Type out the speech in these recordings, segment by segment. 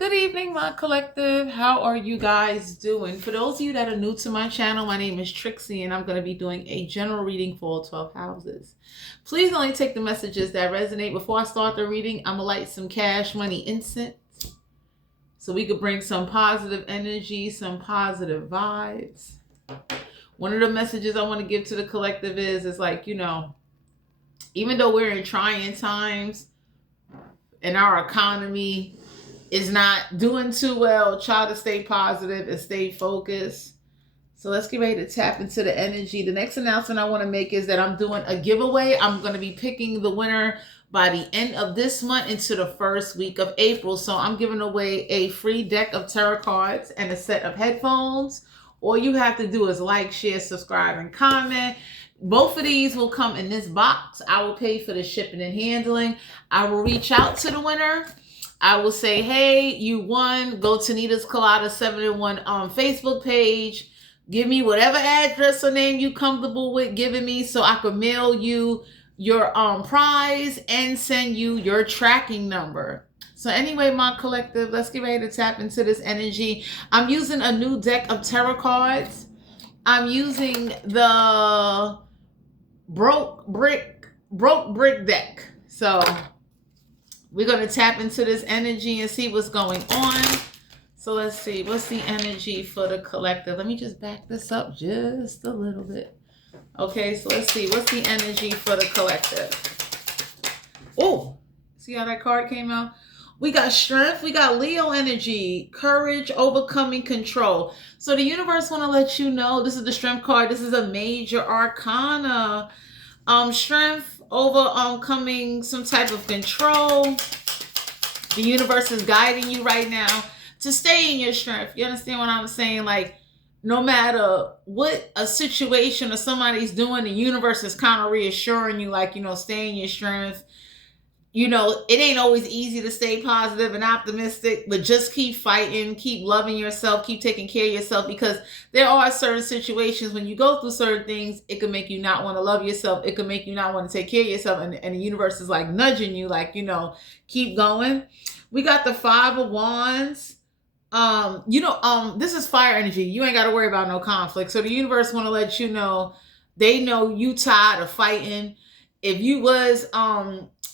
Good evening, my collective. How are you guys doing? For those of you that are new to my channel, my name is Trixie, and I'm going to be doing a general reading for all 12 houses. Please only take the messages that resonate. Before I start the reading, I'm going to light some cash money incense so we could bring some positive energy, some positive vibes. One of the messages I want to give to the collective is like, even though we're in trying times and our economy is not doing too well, try to stay positive and stay focused. So let's get ready to tap into the energy. The next announcement I want to make is that I'm doing a giveaway. I'm going to be picking the winner by the end of this month into the first week of April. So I'm giving away a free deck of tarot cards and a set of headphones. All you have to do is like, share, subscribe, and comment. Both of these will come in this box. I will pay for the shipping and handling. I will reach out to the winner. I will say, hey, you won. Go to Nita's Colada 7-in-1 Facebook page. Give me whatever address or name you comfortable with giving me so I can mail you your prize and send you your tracking number. So anyway, my collective, let's get ready to tap into this energy. I'm using a new deck of tarot cards. I'm using the broke brick deck. So we're going to tap into this energy and see what's going on. So let's see. What's the energy for the collective? Let me just back this up just a little bit. Okay, so let's see. What's the energy for the collective? Oh, see how that card came out? We got strength. We got Leo energy, courage, overcoming control. So the universe want to let you know, this is the strength card. This is a major arcana. Strength, overcoming some type of control. The universe is guiding you right now to stay in your strength. You understand what I'm saying? Like, no matter what a situation or somebody's doing, the universe is kind of reassuring you, like, stay in your strength. It ain't always easy to stay positive and optimistic, but just keep fighting, keep loving yourself, keep taking care of yourself, because there are certain situations when you go through certain things, it can make you not want to love yourself. It can make you not want to take care of yourself. And the universe is like nudging you, like, keep going. We got the 5 of Wands. This is fire energy. You ain't got to worry about no conflict. So the universe want to let you know, they know you tired of fighting. If you was,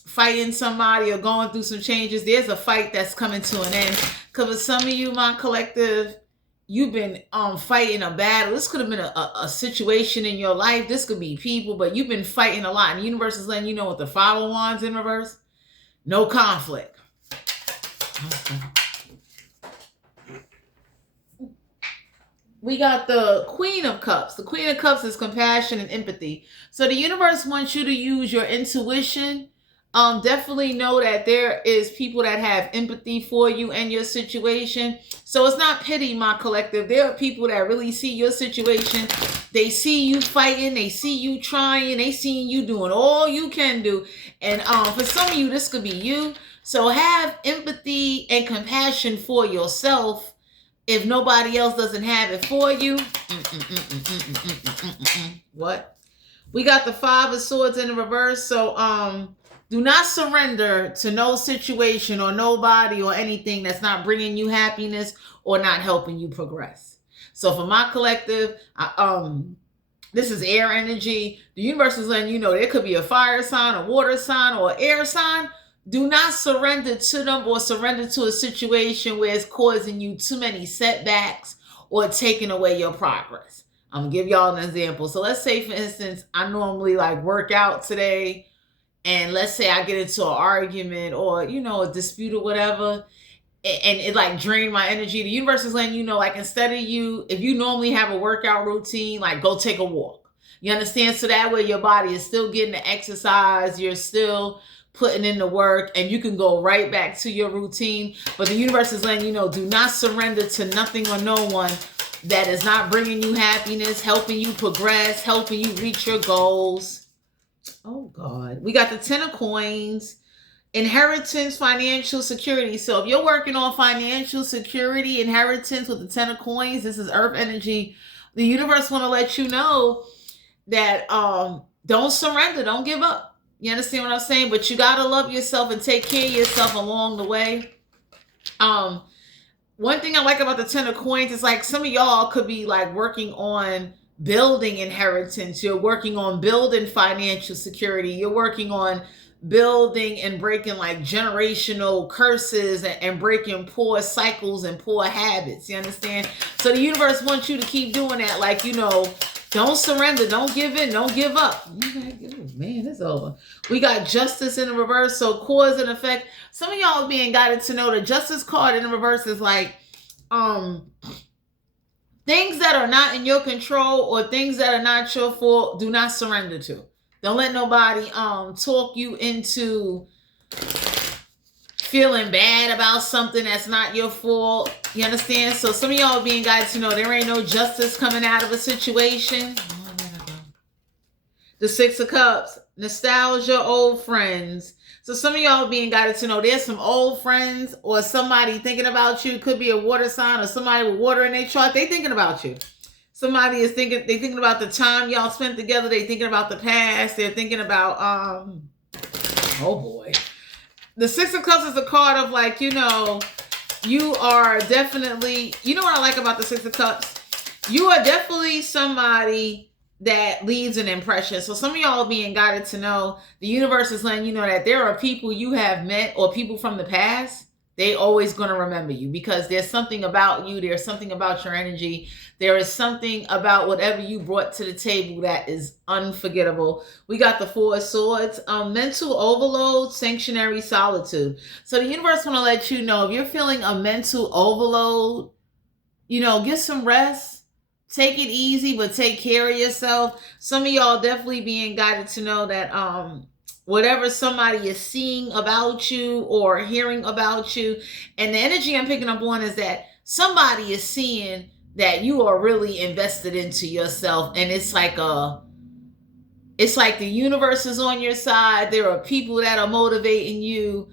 fighting somebody or going through some changes, there's a fight that's coming to an end. Because for some of you, my collective, you've been fighting a battle. This could have been a situation in your life. This could be people, but you've been fighting a lot. And the universe is letting you know with the 5 of Wands in reverse, no conflict. Okay. We got the Queen of Cups. The Queen of Cups is compassion and empathy. So the universe wants you to use your intuition. Definitely know that there is people that have empathy for you and your situation. So it's not pity, my collective. There are people that really see your situation. They see you fighting. They see you trying. They see you doing all you can do. And for some of you, this could be you. So have empathy and compassion for yourself if nobody else doesn't have it for you. What? We got the 5 of Swords in the reverse. So, do not surrender to no situation or nobody or anything that's not bringing you happiness or not helping you progress. So for my collective, this is air energy. The universe is letting you know there could be a fire sign, a water sign, or an air sign. Do not surrender to them or surrender to a situation where it's causing you too many setbacks or taking away your progress. I'm going to give y'all an example. So let's say, for instance, I normally work out today. And let's say I get into an argument or, a dispute or whatever, and it drained my energy. The universe is letting you know, instead of if you normally have a workout routine, go take a walk. You understand? So that way your body is still getting the exercise. You're still putting in the work and you can go right back to your routine. But the universe is letting you know, do not surrender to nothing or no one that is not bringing you happiness, helping you progress, helping you reach your goals. Oh, God. We got the 10 of Coins, inheritance, financial security. So if you're working on financial security, inheritance with the 10 of Coins, this is earth energy. The universe want to let you know that don't surrender. Don't give up. You understand what I'm saying? But you got to love yourself and take care of yourself along the way. one thing I like about the 10 of coins is like some of y'all could be like working on building inheritance. You're working on building financial security. You're working on building and breaking like generational curses and breaking poor cycles and poor habits. You understand? So the universe wants you to keep doing that. Like, you know, don't surrender. Don't give in. Don't give up. Okay. Oh, man, it's over. We got justice in the reverse. So cause and effect. Some of y'all are being guided to know the justice card in the reverse is like, things that are not in your control or things that are not your fault, do not surrender to. Don't let nobody talk you into feeling bad about something that's not your fault. You understand? So some of y'all are being guided to know there ain't no justice coming out of a situation. The 6 of Cups, nostalgia, old friends. So some of y'all are being guided to know there's some old friends or somebody thinking about you. It could be a water sign or somebody with water in their chart. They thinking about you. Somebody is thinking, they thinking about the time y'all spent together. They thinking about the past. They're thinking about, oh boy. The 6 of Cups is a card of like, you know, you are definitely, you know what I like about the 6 of Cups? You are definitely somebody that leaves an impression. So some of y'all are being guided to know the universe is letting you know that there are people you have met or people from the past. They always going to remember you because there's something about you. There's something about your energy. There is something about whatever you brought to the table that is unforgettable. We got the 4 of Swords, mental overload, sanctuary solitude. So the universe want to let you know if you're feeling a mental overload, you know, get some rest. Take it easy, but take care of yourself. Some of y'all definitely being guided to know that whatever somebody is seeing about you or hearing about you, and the energy I'm picking up on is that somebody is seeing that you are really invested into yourself, and it's like the universe is on your side. There are people that are motivating you.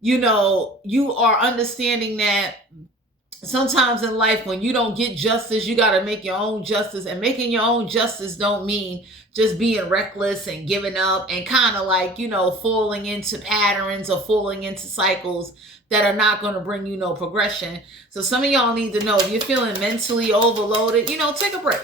You know, you are understanding that sometimes in life when you don't get justice, you got to make your own justice, and making your own justice don't mean just being reckless and giving up and kind of like, you know, falling into patterns or falling into cycles that are not going to bring you no progression. So some of y'all need to know if you're feeling mentally overloaded, you know, take a break.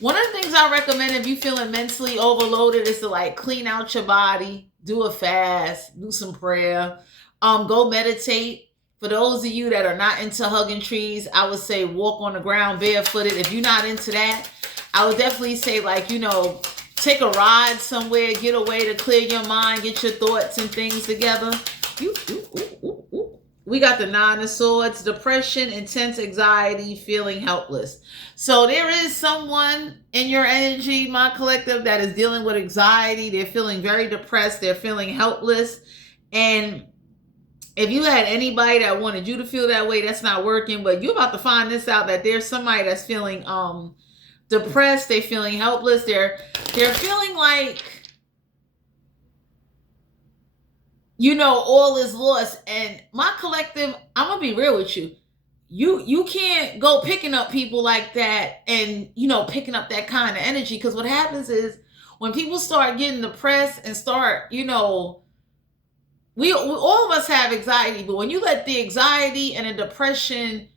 One of the things I recommend if you're feeling mentally overloaded is to like clean out your body, do a fast, do some prayer, go meditate. For those of you that are not into hugging trees, I would say walk on the ground barefooted. If you're not into that, I would definitely say like, you know, take a ride somewhere, get away to clear your mind, get your thoughts and things together. We got the 9 of Swords, depression, intense anxiety, feeling helpless. So there is someone in your energy, my collective, that is dealing with anxiety. They're feeling very depressed. They're feeling helpless. And if you had anybody that wanted you to feel that way, that's not working. But you're about to find this out, that there's somebody that's feeling depressed. They're feeling helpless. They're feeling like, you know, all is lost. And my collective, I'm gonna be real with you. You can't go picking up people like that and, you know, picking up that kind of energy. Because what happens is when people start getting depressed and start, you know, we all of us have anxiety, but when you let the anxiety and the depression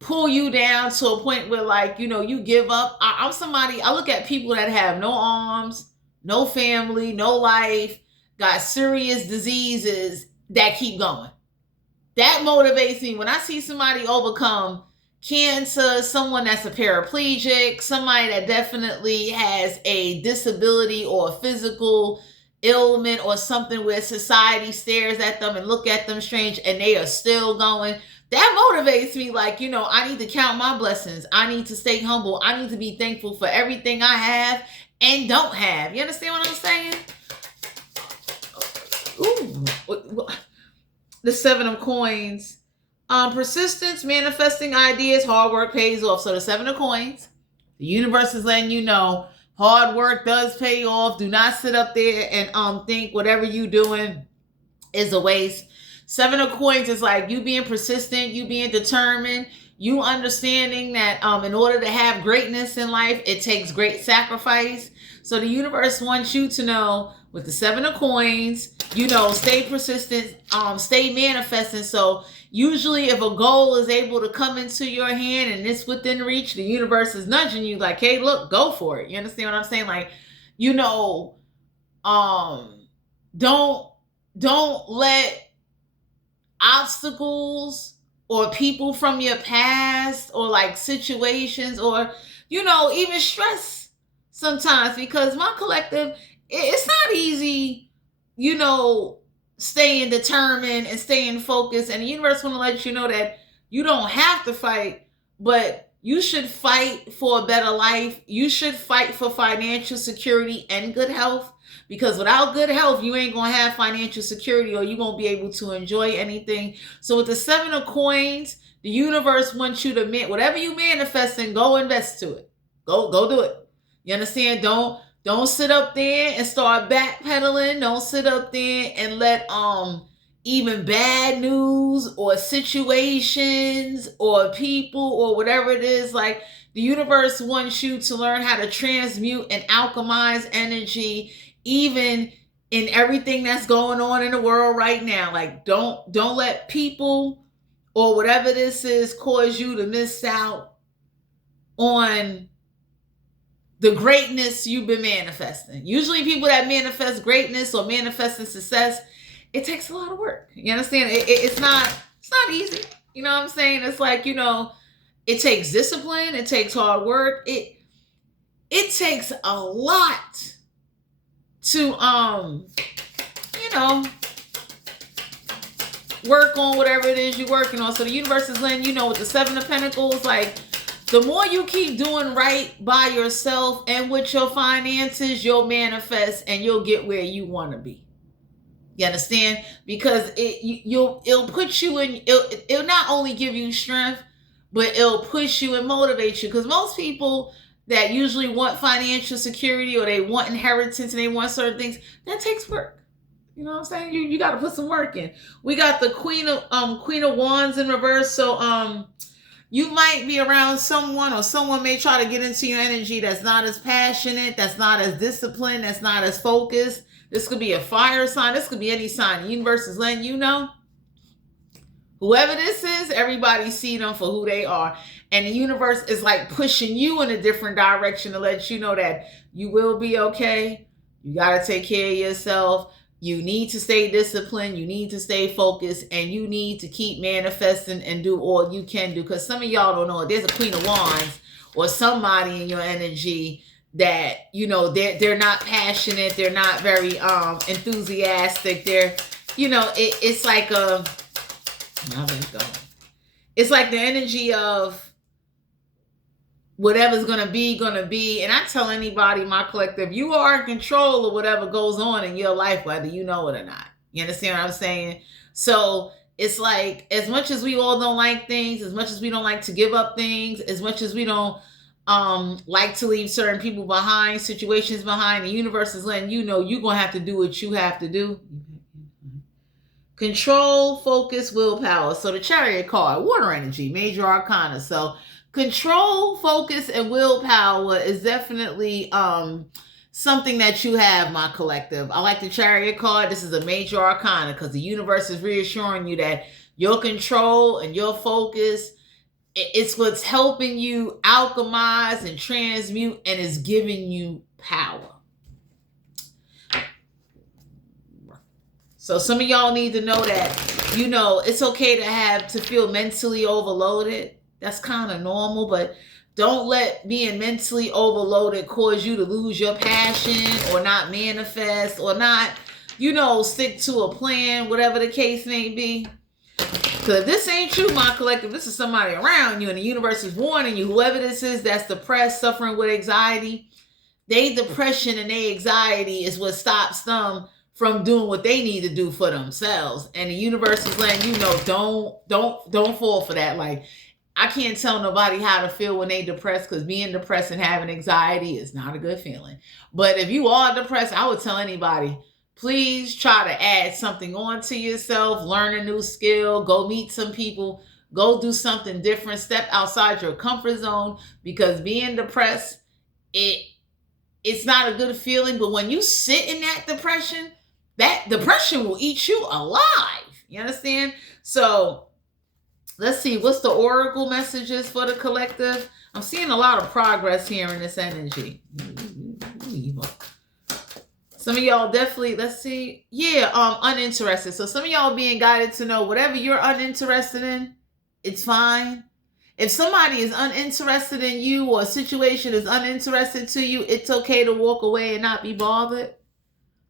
pull you down to a point where, like, you know, you give up. I'm somebody, I look at people that have no arms, no family, no life, got serious diseases that keep going. That motivates me. When I see somebody overcome cancer, someone that's a paraplegic, somebody that definitely has a disability or a physical ailment or something where society stares at them and look at them strange and they are still going, that motivates me. Like, you know, I need to count my blessings. I need to stay humble. I need to be thankful for everything I have and don't have. You understand what I'm saying? Ooh. The 7 of Coins. Persistence, manifesting ideas, hard work pays off. So the 7 of Coins, the universe is letting you know hard work does pay off. Do not sit up there and think whatever you doing is a waste. 7 of Coins is like you being persistent, you being determined, you understanding that in order to have greatness in life, it takes great sacrifice. So the universe wants you to know with the 7 of Coins, you know, stay persistent, stay manifesting. So Usually if a goal is able to come into your hand and it's within reach, the universe is nudging you like, hey, look, go for it. You understand what I'm saying? Like, don't let obstacles or people from your past or like situations or even stress sometimes, because my collective, it's not easy, staying determined and staying focused, and the universe want to let you know that you don't have to fight, but you should fight for a better life. You should fight for financial security and good health, because without good health, you ain't going to have financial security, or you won't be able to enjoy anything. So with the 7 of coins, the universe wants you to whatever you manifesting, go invest to it. Go do it. You understand? Don't sit up there and start backpedaling. Don't sit up there and let even bad news or situations or people or whatever it is, like, the universe wants you to learn how to transmute and alchemize energy, even in everything that's going on in the world right now. Like, don't let people or whatever this is cause you to miss out on the greatness you've been manifesting. Usually people that manifest greatness or manifesting success, it takes a lot of work. You understand? It's not easy. You know what I'm saying? It's like, it takes discipline. It takes hard work. It takes a lot to, work on whatever it is you're working on. So the universe is letting with the 7 of Pentacles, like, the more you keep doing right by yourself and with your finances, you'll manifest and you'll get where you want to be. You understand? Because it'll put you in, it'll not only give you strength, but it'll push you and motivate you. Because most people that usually want financial security or they want inheritance and they want certain things, that takes work. You know what I'm saying? You got to put some work in. We got the Queen of Wands in reverse. So you might be around someone, or someone may try to get into your energy that's not as passionate, that's not as disciplined, that's not as focused. This could be a fire sign. This could be any sign. The universe is letting you know, whoever this is, everybody see them for who they are. And the universe is like pushing you in a different direction to let you know that you will be okay. You got to take care of yourself. You need to stay disciplined. You need to stay focused, and you need to keep manifesting and do all you can do. Because some of y'all don't know it. There's a Queen of Wands or somebody in your energy that, they're not passionate. They're not very enthusiastic. They're, it's like it's like the energy of whatever's gonna be. And I tell anybody, my collective, you are in control of whatever goes on in your life, whether you know it or not. You understand what I'm saying? So it's like, as much as we all don't like things, as much as we don't like to give up things, as much as we don't like to leave certain people behind, situations behind, the universe is letting you know you're gonna have to do what you have to do. Control, focus, willpower. So the Chariot card, water energy, major arcana. So control, focus, and willpower is definitely something that you have, my collective. I like the Chariot card. This is a major arcana because the universe is reassuring you that your control and your focus, it's what's helping you alchemize and transmute, and is giving you power. So some of y'all need to know that, it's okay to feel mentally overloaded. That's kind of normal, but don't let being mentally overloaded cause you to lose your passion or not manifest or not, stick to a plan, whatever the case may be. Because if this ain't you, my collective, this is somebody around you, and the universe is warning you, whoever this is that's depressed, suffering with anxiety, their depression and their anxiety is what stops them from doing what they need to do for themselves. And the universe is letting you know, don't fall for that. Like, I can't tell nobody how to feel when they depressed, because being depressed and having anxiety is not a good feeling. But if you are depressed, I would tell anybody, please try to add something on to yourself, learn a new skill, go meet some people, go do something different, step outside your comfort zone, because being depressed, it's not a good feeling. But when you sit in that depression will eat you alive. You understand? So Let's see, what's the oracle messages for the collective? I'm seeing a lot of progress here in this energy. Some of y'all definitely, let's see. Yeah, uninterested. So some of y'all being guided to know whatever you're uninterested in, it's fine. If somebody is uninterested in you or a situation is uninterested to you, it's okay to walk away and not be bothered.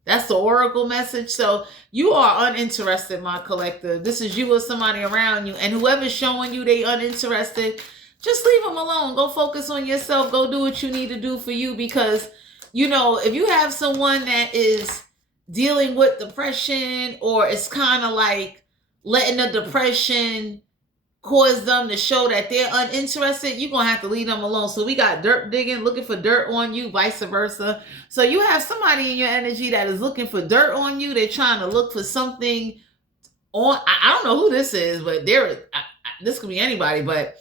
That's the oracle message. So you are uninterested, my collective. This is you or somebody around you. And whoever's showing you they uninterested, just leave them alone. Go focus on yourself. Go do what you need to do for you. Because, you know, if you have someone that is dealing with depression, or it's kind of like letting the depression cause them to show that they're uninterested, you're going to have to leave them alone. So we got dirt digging, looking for dirt on you, vice versa. So you have somebody in your energy that is looking for dirt on you. They're trying to look for something on, I don't know who this is, but this could be anybody, but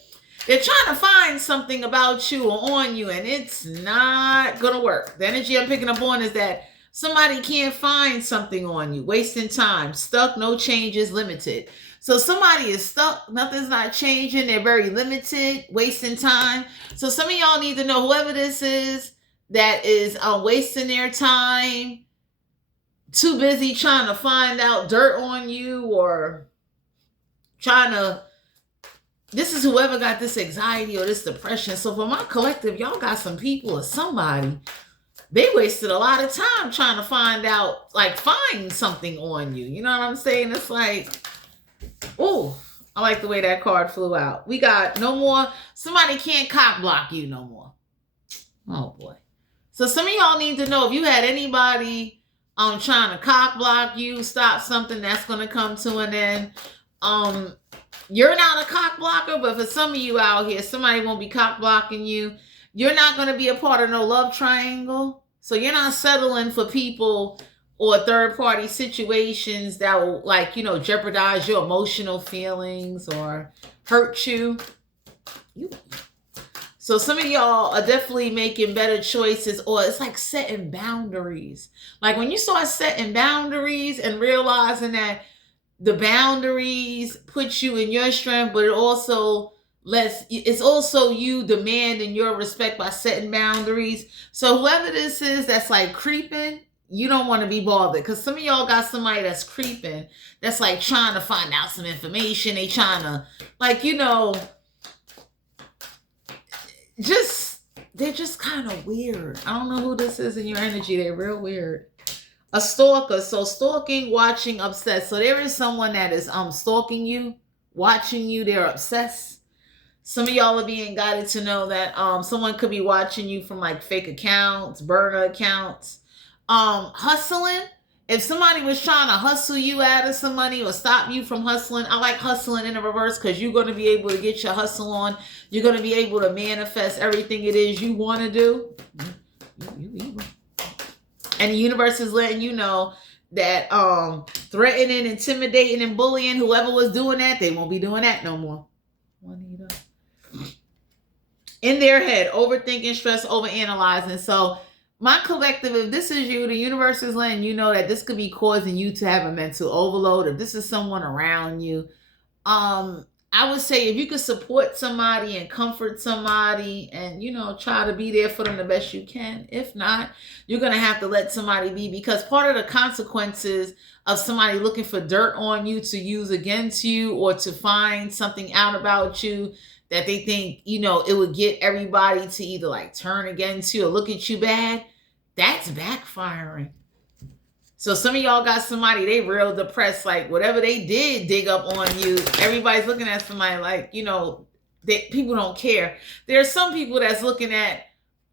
they're trying to find something about you or on you, and it's not going to work. The energy I'm picking up on is that somebody can't find something on you, wasting time, stuck, no changes, limited. So somebody is stuck, nothing's not changing, they're very limited, wasting time. So some of y'all need to know whoever this is that is wasting their time, too busy trying to find out dirt on you, or trying to, this is whoever got this anxiety or this depression. So for my collective, y'all got some people or somebody, they wasted a lot of time trying to find out, like find something on you. You know what I'm saying? It's like, oh, I like the way that card flew out. We got no more. Somebody can't cock block you no more. Oh boy. So some of y'all need to know, if you had anybody trying to cock block you, stop something, that's going to come to an end. You're not a cock blocker, but for some of you out here, somebody won't be cock blocking you. You're not going to be a part of no love triangle. So you're not settling for people or third-party situations that will, like, you know, jeopardize your emotional feelings or hurt you. So some of y'all are definitely making better choices, or it's like setting boundaries. Like when you start setting boundaries and realizing that the boundaries put you in your strength, but it's also you demanding your respect by setting boundaries. So whoever this is that's like creeping, you don't want to be bothered, because some of y'all got somebody that's creeping, that's like trying to find out some information. They trying to, like, you know, they're just kind of weird. I don't know who this is in your energy. They're real weird. A stalker. So stalking, watching, obsessed. So there is someone that is stalking you, watching you. They're obsessed. Some of y'all are being guided to know that someone could be watching you from like fake accounts, burner accounts. Hustling. If somebody was trying to hustle you out of some money or stop you from hustling, I like hustling in the reverse, because you're going to be able to get your hustle on. You're going to be able to manifest everything it is you want to do. And the universe is letting you know that threatening, intimidating, and bullying, whoever was doing that, they won't be doing that no more. In their head, overthinking, stress, overanalyzing. So my collective, if this is you, the universe is letting you know that this could be causing you to have a mental overload. If this is someone around you, I would say if you could support somebody and comfort somebody and, you know, try to be there for them the best you can. If not, you're going to have to let somebody be, because part of the consequences of somebody looking for dirt on you to use against you, or to find something out about you that they think, you know, it would get everybody to either like turn against you or look at you bad, that's backfiring. So some of y'all got somebody, they real depressed, like whatever they did dig up on you, everybody's looking at somebody like, you know, people don't care. There are some people that's looking at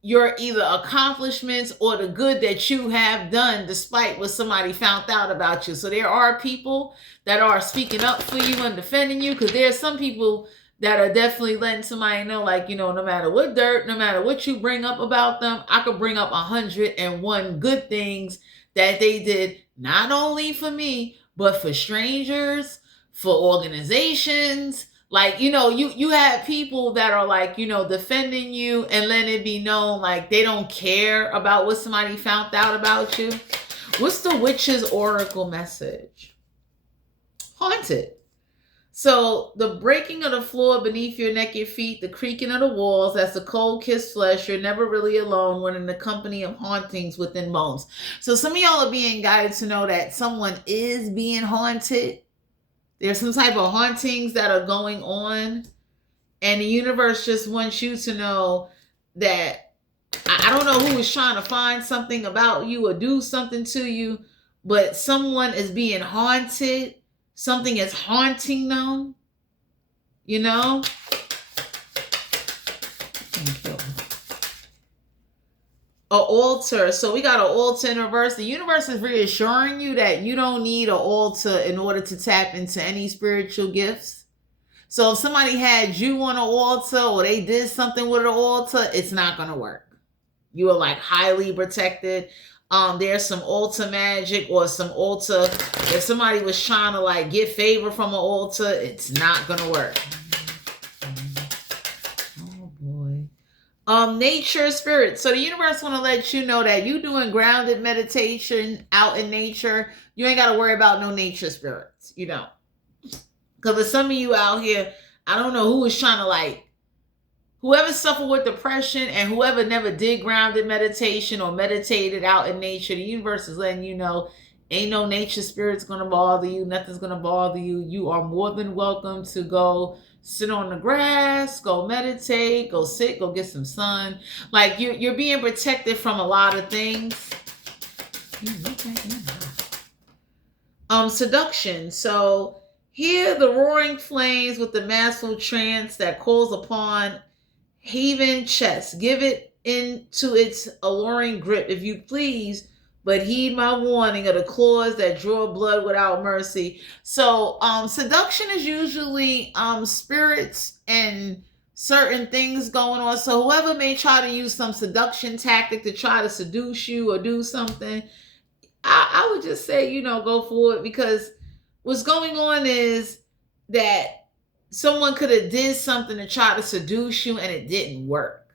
your either accomplishments or the good that you have done despite what somebody found out about you. So there are people that are speaking up for you and defending you, because there are some people that are definitely letting somebody know, like, you know, no matter what dirt, no matter what you bring up about them, I could bring up 101 good things that they did, not only for me, but for strangers, for organizations. Like, you know, you have people that are like, you know, defending you and letting it be known, like, they don't care about what somebody found out about you. What's the witch's oracle message? Haunted. So the breaking of the floor beneath your naked feet, the creaking of the walls, that's the cold kiss flesh. You're never really alone when in the company of hauntings within bones. So some of y'all are being guided to know that someone is being haunted. There's some type of hauntings that are going on. And the universe just wants you to know that I don't know who is trying to find something about you or do something to you, but someone is being haunted. Something is haunting them, you know? An altar. So we got an altar in reverse. The universe is reassuring you that you don't need an altar in order to tap into any spiritual gifts. So if somebody had you on an altar or they did something with an altar, it's not going to work. You are like highly protected. There's some altar magic or some altar. If somebody was trying to like get favor from an altar, it's not going to work. Oh boy. Nature spirit. So the universe want to let you know that you doing grounded meditation out in nature. You ain't got to worry about no nature spirits. You don't. Because for some of you out here, I don't know who is trying to like, whoever suffered with depression and whoever never did grounded meditation or meditated out in nature, the universe is letting you know ain't no nature spirit's going to bother you. Nothing's going to bother you. You are more than welcome to go sit on the grass, go meditate, go sit, go get some sun. Like you're being protected from a lot of things. Seduction. So here the roaring flames with the masterful trance that calls upon haven chest. Give it into its alluring grip, if you please, but heed my warning of the claws that draw blood without mercy. So seduction is usually spirits and certain things going on. So whoever may try to use some seduction tactic to try to seduce you or do something, I would just say, go for it, because what's going on is that someone could have did something to try to seduce you and it didn't work.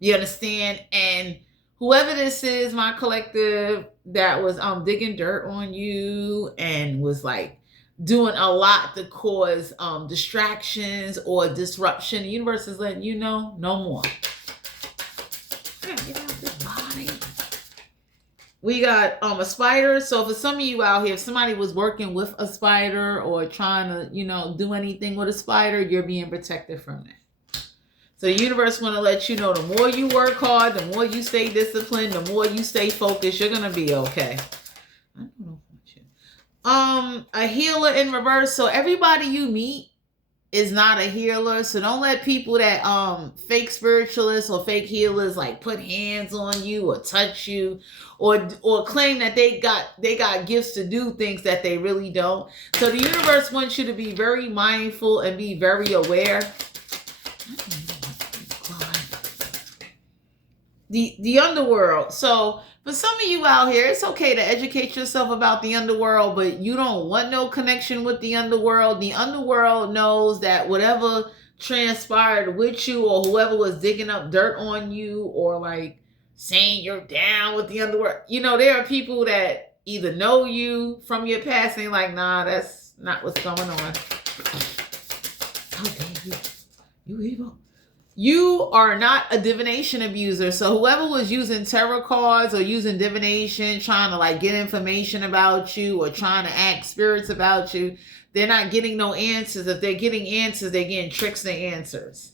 You understand? And whoever this is, my collective, that was digging dirt on you and was like doing a lot to cause distractions or disruption, the universe is letting you know no more. Get out this body. We got a spider. So for some of you out here, if somebody was working with a spider or trying to, do anything with a spider, you're being protected from that. So the universe want to let you know the more you work hard, the more you stay disciplined, the more you stay focused, you're going to be okay. I don't know about you. A healer in reverse. So everybody you meet is not a healer. So don't let people that fake spiritualists or fake healers like put hands on you or touch you or claim that they got gifts to do things that they really don't. So the universe wants you to be very mindful and be very aware. The underworld. So for some of you out here, it's okay to educate yourself about the underworld, but you don't want no connection with the underworld. The underworld knows that whatever transpired with you or whoever was digging up dirt on you or like saying you're down with the underworld, there are people that either know you from your past and like, nah, that's not what's going on. Okay, you evil. You are not a divination abuser. So whoever was using tarot cards or using divination, trying to like get information about you or trying to ask spirits about you, they're not getting no answers. If they're getting answers, they're getting tricks and answers.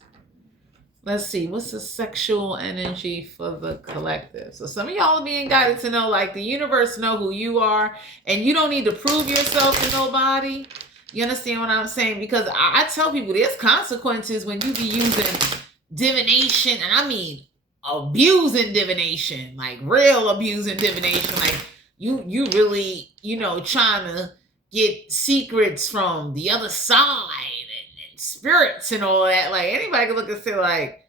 Let's see. What's the sexual energy for the collective? So some of y'all are being guided to know, like, the universe know who you are and you don't need to prove yourself to nobody. You understand what I'm saying? Because I tell people there's consequences when you be using divination, and I mean abusing divination, like real abusing divination, like you really trying to get secrets from the other side and spirits and all that. Like anybody can look and say like,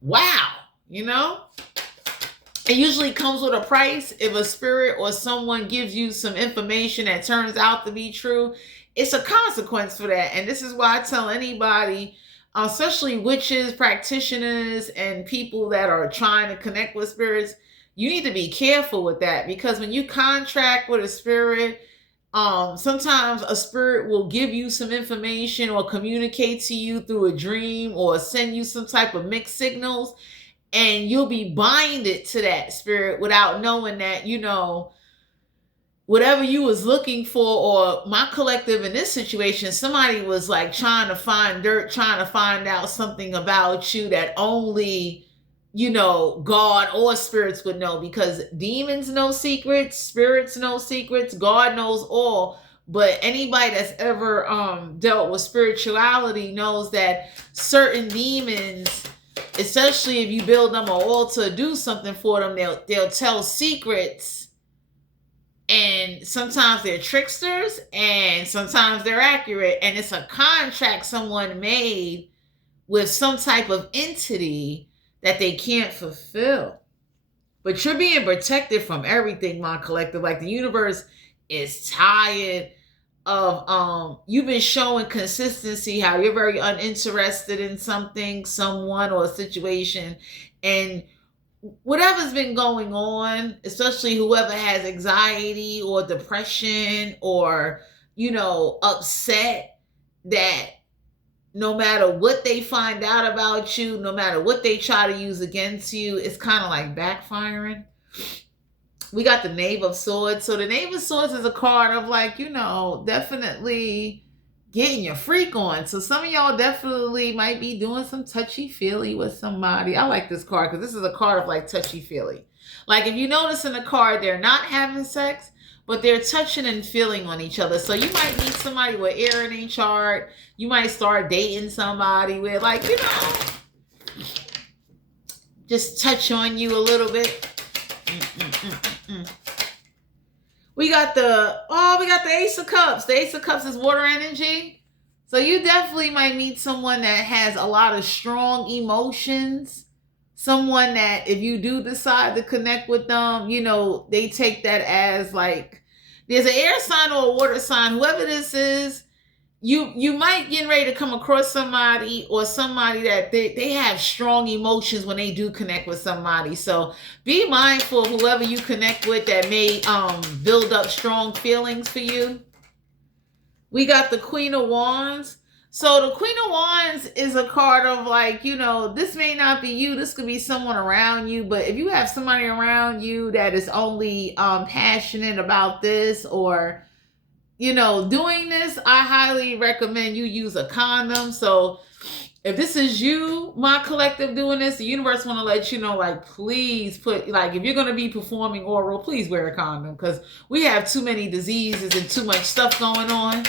wow, it usually comes with a price. If a spirit or someone gives you some information that turns out to be true, it's a consequence for that. And this is why I tell anybody, especially witches, practitioners, and people that are trying to connect with spirits, you need to be careful with that, because when you contract with a spirit, Sometimes a spirit will give you some information or communicate to you through a dream or send you some type of mixed signals, and you'll be binded to that spirit without knowing that, whatever you was looking for, or my collective in this situation, somebody was like trying to find dirt, trying to find out something about you that only, God or spirits would know, because demons know secrets, spirits know secrets, God knows all. But anybody that's ever dealt with spirituality knows that certain demons, especially if you build them an altar, do something for them, they'll tell secrets. And sometimes they're tricksters and sometimes they're accurate. And it's a contract someone made with some type of entity that they can't fulfill. But you're being protected from everything, my collective. Like, the universe is tired of you've been showing consistency, how you're very uninterested in something, someone, or a situation. And whatever's been going on, especially whoever has anxiety or depression or, upset, that no matter what they find out about you, no matter what they try to use against you, it's kind of like backfiring. We got the Knave of Swords. So the Knave of Swords is a card of like, definitely getting your freak on. So some of y'all definitely might be doing some touchy-feely with somebody. I like this card because this is a card of like touchy-feely. Like, if you notice in the card, they're not having sex, but they're touching and feeling on each other. So you might meet somebody with air in their chart. You might start dating somebody with, like, just touch on you a little bit. We got the Ace of Cups. The Ace of Cups is water energy. So you definitely might meet someone that has a lot of strong emotions. Someone that, if you do decide to connect with them, they take that as like, there's an air sign or a water sign. Whoever this is, you might get ready to come across somebody or somebody that they have strong emotions when they do connect with somebody. So be mindful of whoever you connect with that may build up strong feelings for you. We got the Queen of Wands. So the Queen of Wands is a card of like, this may not be you. This could be someone around you. But if you have somebody around you that is only passionate about this or, doing this, I highly recommend you use a condom. So if this is you, my collective, doing this, the universe want to let you know, like, please put, like, if you're going to be performing oral, please wear a condom, because we have too many diseases and too much stuff going on.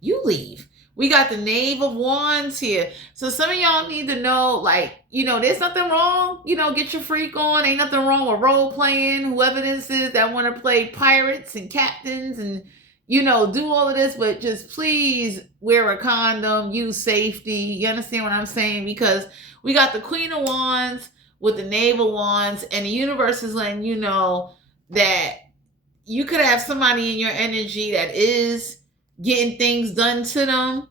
You leave. We got the Knave of Wands here. So some of y'all need to know, like, there's nothing wrong. Get your freak on. Ain't nothing wrong with role playing. Whoever this is that want to play pirates and captains and, do all of this. But just please wear a condom. Use safety. You understand what I'm saying? Because we got the Queen of Wands with the Knave of Wands. And the universe is letting you know that you could have somebody in your energy that is getting things done to them,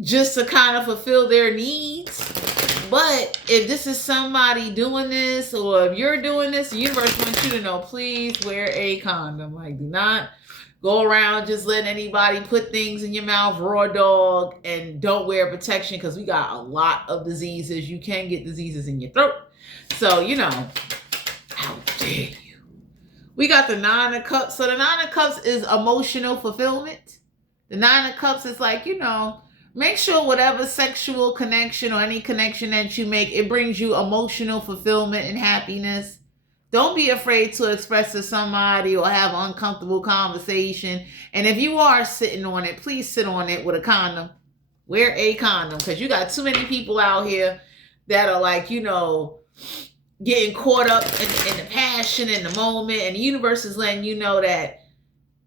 just to kind of fulfill their needs. But if this is somebody doing this, or if you're doing this, the universe wants you to know, please wear a condom. Like, do not go around just letting anybody put things in your mouth, raw dog, and don't wear protection, because we got a lot of diseases. You can get diseases in your throat. So, how dare you? We got the Nine of Cups. So the Nine of Cups is emotional fulfillment. The Nine of Cups is like, make sure whatever sexual connection or any connection that you make, it brings you emotional fulfillment and happiness. Don't be afraid to express to somebody or have an uncomfortable conversation. And if you are sitting on it, please sit on it with a condom. Wear a condom, because you got too many people out here that are like, getting caught up in the passion in the moment, and the universe is letting you know that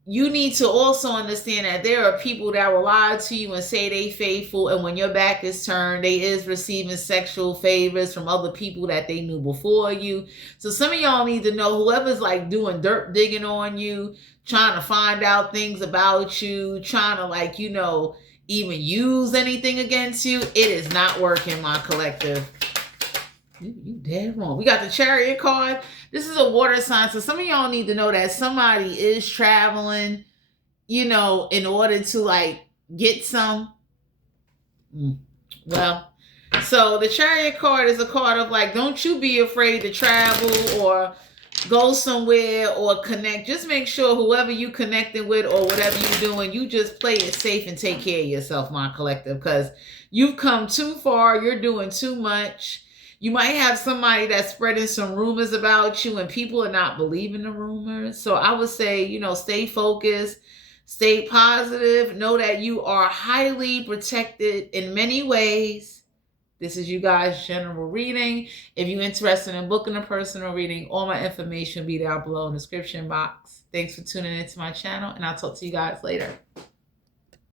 you need to also understand that there are people that will lie to you and say they faithful, and when your back is turned, they is receiving sexual favors from other people that they knew before you. So some of y'all need to know, whoever's like doing dirt digging on you, trying to find out things about you, trying to like, even use anything against you, it is not working, my collective. You dead wrong. We got the Chariot card. This is a water sign, so some of y'all need to know that somebody is traveling, you know, in order to like get some. Well, so the Chariot card is a card of like, don't you be afraid to travel or go somewhere or connect. Just make sure whoever you connecting with or whatever you're doing, you just play it safe and take care of yourself, my collective, because you've come too far. You're doing too much. You might have somebody that's spreading some rumors about you and people are not believing the rumors. So I would say, you know, stay focused, stay positive, know that you are highly protected in many ways. This is you guys' general reading. If you're interested in booking a personal reading, all my information will be down below in the description box. Thanks for tuning into my channel, and I'll talk to you guys later.